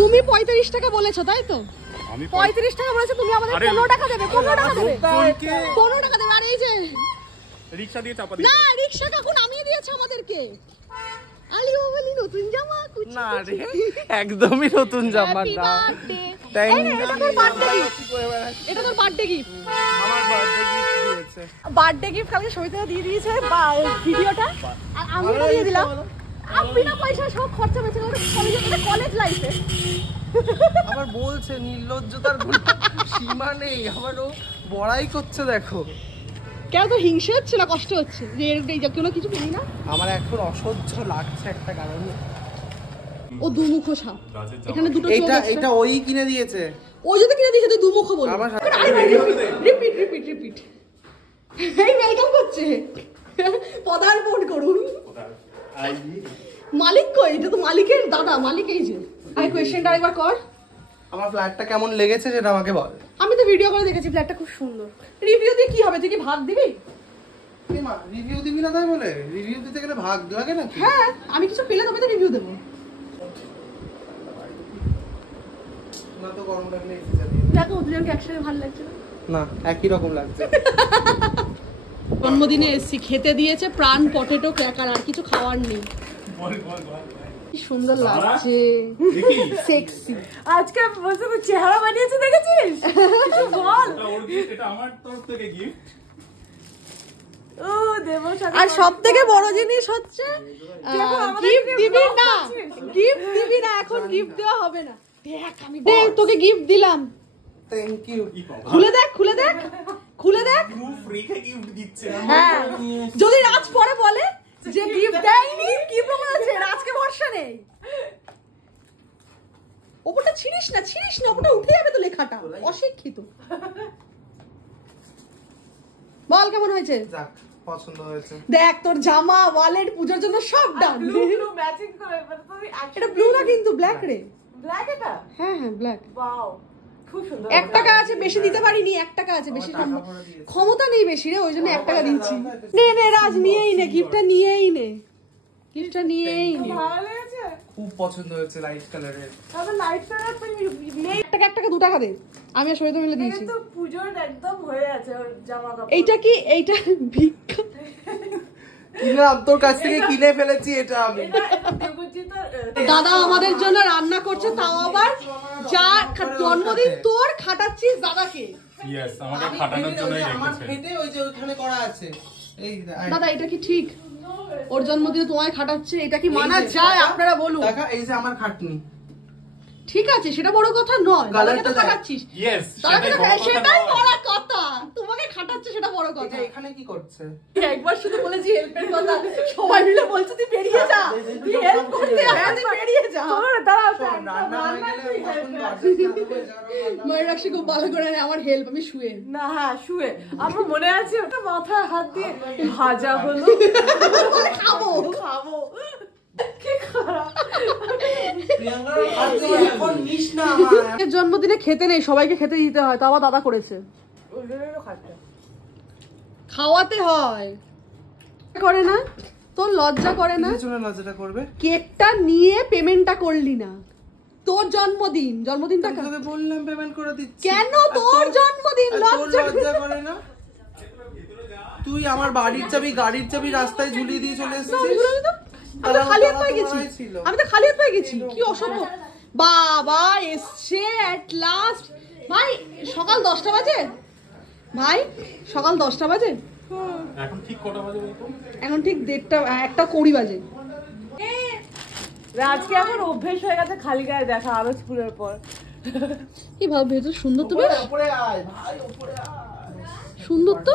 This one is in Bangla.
তুমি 35 টাকা বলেছো তাই তো? 35 টাকা বলেছো, তুমি আমাদের 15 টাকা দেবে। 15 টাকা দেবে, 15 টাকা দেবে। আর এই যে রিকশা দিয়ে চাপা দিই না, রিকশা কাকু নামিয়ে দিয়েছে আমাদেরকে। আলিও বলি নতুন জামা কুচি না রে, একদমই নতুন জামা না। এটা তোর বার্থডে গিফট, এটা তোর বার্থডে গিফট। আমার বার্থডে গিফট দিয়েছে, বার্থডে গিফট কালকে সবিতা দিয়ে দিয়েছে ভিডিওটা, আর আমি দিয়ে দিলাম। আমি বিনা পয়সা সব খরচা বেঁচে গেল কলেজ লাইফে। আবার বলছে নির্লজ্জতার কোনো সীমা নেই, আবার ও বড়াই করছে। দেখো কেন তো হিংসে হচ্ছে না, কষ্ট হচ্ছে যে কোনো কিছু পেলি না? আমার এখন অসহ্য লাগছে একটা কারণে। ও দুমুখো সাপ, এখানে দুটো চোখ আছে। এটা ওই কিনে দিয়েছে। ও যদি কিনে দিয়েছে তুই দুমুখো বল। Repeat repeat repeat. এই ওয়েলকাম করছে, পদার্পণ করুন। মালিক কই? এটা তো মালিকের দাদা, মালিক এই যে। আই কোয়েশ্চেনটা আরেকবার কর। আমার ফ্ল্যাটটা কেমন লেগেছে সেটা আমাকে বল। আমি তো ভিডিও করে দেখেছি, ফ্ল্যাটটা খুব সুন্দর। রিভিউ দিয়ে কি হবে? তুই কি ভাগ দিবি? রিভিউ দিবি না তাই বলে? রিভিউ দিতে গেলে ভাগ লাগে নাকি? হ্যাঁ, আমি কিছু পেলে তবে তো রিভিউ দেবো। না তো গরম লাগলে এসে যাবে। দেখো দুজনকে একসাথে ভালো লাগছে না, একই রকম লাগছে। জন্মদিনে এসেছি, খেতে দিয়েছে প্রাণ পটেটো ক্র্যাকার, আর কিছু খাওয়ার নেই। কি সুন্দর লাগছে, সেক্সি। আজকে বলছে তো চেহারা বানিয়েছে, দেখেছিস? বল। এটা আমার তরফ থেকে গিফট। ও দেবো। আর সবথেকে বড় জিনিস হচ্ছে গিফট দিবি না, গিফট দিবি না, এখন গিফট দেওয়া হবে না। দেখ আমি তোকে গিফট দিলাম। Thank you. খুলে দেখ, খুলে দেখ, খুলে দেখ। গ্রুপ রেখে গিফট দিচ্ছে। হ্যাঁ, যদি রাজ পরে বলে যে গিফট দেয়নি, কি প্রমাণ আছে? রাজকে ভরসা নেই। ওপরটা ছিড়িস না, ছিড়িস না, ওপরটা উঠে যাবে তো লেখাটা। অশিক্ষিত। বল কেমন হয়েছে? যাক, পছন্দ হয়েছে। দেখ তোর জামা, ওয়ালেট, পূজার জন্য সব ডান। ব্লু ম্যাচিং করে তুমি এটা ব্লু না কিন্তু ব্ল্যাক রে। ব্ল্যাক এটা? হ্যাঁ হ্যাঁ ব্ল্যাক। ওয়াও, খুব সুন্দর। 1 টাকা আছে, বেশি দিতে পারিনি। 1 টাকা আছে, বেশি ক্ষমতা নেই বেশি রে, ওই জন্য 1 টাকা দিচ্ছি। নে নে রাজ, নিয়েই নে গিফটটা, নিয়েই নে গিফটটা, নিয়েই নে। ভালো লেগেছে? খুব পছন্দ হয়েছে লাইট কালারের। তবে লাইট কালার তুমি 1 টাকা 1 টাকা 2 টাকা দে, আমি আর সরিতা মিলে দিয়েছি। তো পূজোর একদম হয়ে আছে ওর জামা কাপড়। এইটা কি? এইটা ভিক্ষা কিনলাম তোর কাছ থেকে, কিনে ফেলেছি এটা আমি। দাদা আমাদের জন্য রান্না করছে, তাও আবার যার জন্মদিন তোর খাটাচ্ছিস দাদাকে। ইয়েস, আমাকে খাটানোর জন্যই আমার রেখেছে। ফেটে ওই যে ওখানে করা আছে। এই দাদা এটা কি ঠিক? ওর জন্মদিনে তোমায় খাটাচ্ছে, এটা কি মানা যায়? আপনারা বলুন। দেখা, এই যে আমার খাটনি। ঠিক আছে, সেটা বড় কথা নয়, দাদাকে তো খাটাচ্ছিস। ইয়েস, সেটাই বড় কথা, তোমাকে খাটাচ্ছে সেটা বড় কথা। এটা এখানে কি করছে? একবার শুধু বলেছি হেল্পের কথা, সবাই মিলে বলছে তুই বেরিয়ে যা, তুই হেল্প করতে আসছিস, তুই বেরিয়ে যা। দাঁড়াও, রান্না হয়ে গেলে তখন দরজা খুলে যাবে। ময়ূরাক্ষী খুব ভালো করে নেয় আমার হেল্প, আমি শুয়ে। না, হ্যাঁ শুয়ে। আমার মনে আছে ওটা মাথায় হাত দিয়ে ভাজা হলো, খাবো খাবো। কি খারাপ। প্রিয়াঙ্কার আজকে এখন নিস না আমার। এর জন্মদিনে খেতে নেই, সবাইকে খেতে দিতে হয়, তা আবার দাদা করেছে। ওদেরও খাচ্ছে। খাওয়াতে হয়, করে না? তোর লজ্জা করে না? কিসের জন্য লজ্জাটা করবে? কেকটা নিয়ে পেমেন্টটা করলি না। তোর জন্মদিন, জন্মদিনটা আমি তোকে বললাম পেমেন্ট করে দিচ্ছি। কেন? তোর জন্মদিন, তোর লজ্জা লজ্জা করে না? তুই আমার বাড়ির চাবি, গাড়ির চাবি রাস্তায় ঝুলিয়ে দিয়ে চলে এসেছিস। আমি তো খালি হাত পায়ে গেছি, আমি তো খালি হাত পায়ে গেছি। কি অসভ্য। বাবা এসছে এট লাস্ট। ভাই সকাল 10টা বাজে, ভাই সকাল 10টা বাজে। এখন ঠিক কটা বাজে বলতো? এখন ঠিক 1:20 বাজে। আজকে আমার অভ্যেস হয়ে গেছে খালি গায়ে দেখা আরো স্কুলের পর। কি ভাব ভেতর সুন্দর তো, বেশ উপরে আয় ভাই, উপরে আয়। সুন্দর তো।